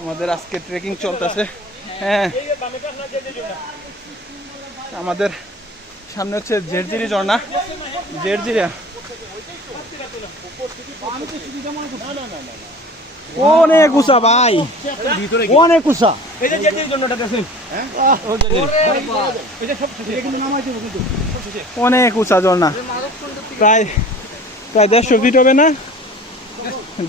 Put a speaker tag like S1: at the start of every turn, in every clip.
S1: আমাদের আজকে ট্রেকিং চলতেছে। হ্যাঁ। আমাদের সামনে হচ্ছে জেরজিরি ঝর্ণা। জেরজিরা অনেক উঁচা ভাই। অনেক উঁচা। অনেক উঁচা ঝর্ণা প্রায় প্রায় দেড়শো ফিট হবে না?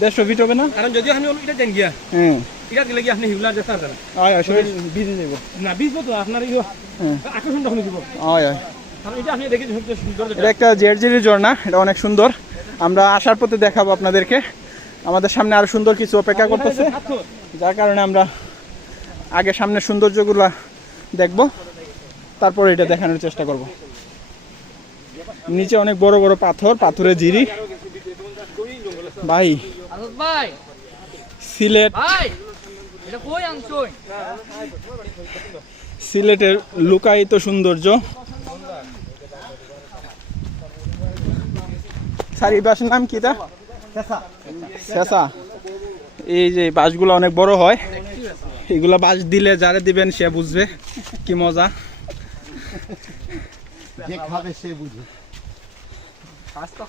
S1: দেড়শো ফিট হবে না?
S2: কারণ যদি আপনি এটা দেন গিয়া।
S1: হ্যাঁ।
S2: এটা দিলে কি আপনি হিউলার যেতে পারবেন না।
S1: আয় আয় শরীর ভিজে যাব
S2: না বিজবো তো আপনার ইয়ে
S1: হ্যাঁ।
S2: আকর্ষণ তখন দিব। এটা
S1: একটা জেরজিরি ঝর্ণা এটা অনেক সুন্দর। আমরা আসার পথে দেখাবো আপনাদেরকে। আমাদের সামনে আরও সুন্দর কিছু অপেক্ষা করতেছে। যার কারণে আমরা আগে সামনে সৌন্দর্যগুলো দেখব তারপর এটা দেখানোর চেষ্টা করব। নিচে অনেক বড় বড় পাথর পাথরের জিরি। ভাই সিলেট
S3: ভাই এটা কই
S1: সিলেটের লুকায়িত সৌন্দর্য। স্যার এই বাসের নাম কি তা শেষা এই যে বাসগুলো অনেক বড় হয় এগুলা বাস দিলে যারা দিবেন সে বুঝবে কি মজা।
S4: খাবে সে বুঝে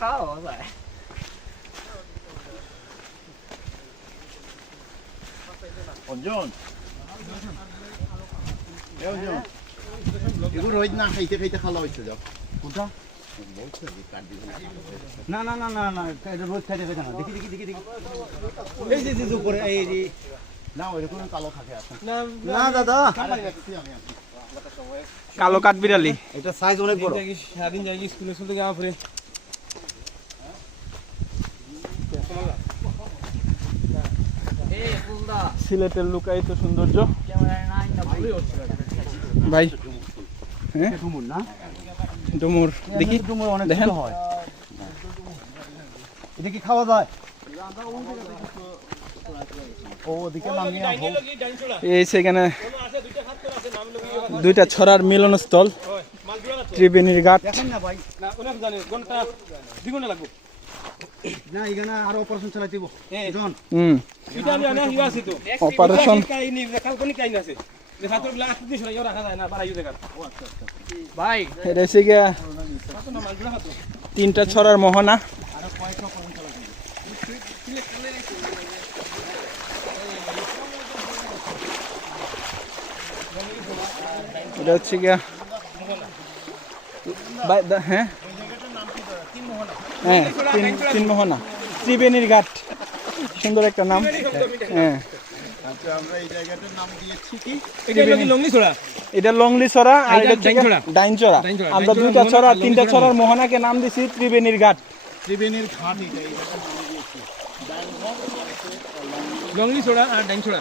S3: খাওয়া যায়।
S4: অঞ্জন এ অঞ্জন এগুলো রোজ না খাইতে খাইতে খাওয়া হয়েছে যাও। কোনটা?
S5: না না না না না এটা খাইতে খাইতে না। দেখি দেখি দেখি দেখি। এই যে যে উপরে এই যে।
S4: না ওইরকম কালো থাকে আছে
S5: না দাদা।
S1: কালো কাঠবিড়ালি
S5: এটা সাইজ অনেক বড়।
S2: সারাদিন যাই স্কুলে স্কুলে যাওয়া পরে
S1: সিলেটের লুকায়িত সৌন্দর্য।
S3: ক্যামেরা নাই না হচ্ছে
S1: ভাই হ্যাঁ
S5: না?
S1: ডুমুর। দেখি
S5: ডুমুর অনেক
S1: দেখেন।
S5: হয়। এটা কি খাওয়া যায়।
S1: এই সেখানে দুইটা ছড়ার মিলনস্থল। ত্রিবেণীর ঘাট।
S5: দেখেন না ভাই।
S2: না অনেক জানে ঘণ্টা দুই ঘণ্টা লাগবে?
S5: না এখানে আরও অপারেশন
S2: এটা
S1: গিয়া তিনটা ছড়ার মোহনা। এটা হচ্ছে গিয়া বাই- দা- হ্যাঁ? হ্যাঁ তিন তিন মোহনা। ত্রিবেণীর ঘাট। সুন্দর একটা নাম। হ্যাঁ।
S4: আচ্ছা আমরা এই জায়গাটার নাম দিয়েছি কি?
S2: এটা হলো ছড়া
S1: এটা লংলি ছড়া আর
S2: এটা
S1: এটা হচ্ছে
S2: ডাইনছড়া।
S1: ডাইনচড়া।
S2: ডাইনছড়া।
S1: আমরা দুইটা ছড়া তিনটা ছড়ার মোহনাকে নাম দিছি ত্রিবেণীর ঘাট।
S4: ত্রিবেণীর ঘাট এটা এই নাম দিয়েছি।
S2: লঙ্গি ছড়া আর ডাইন ছড়া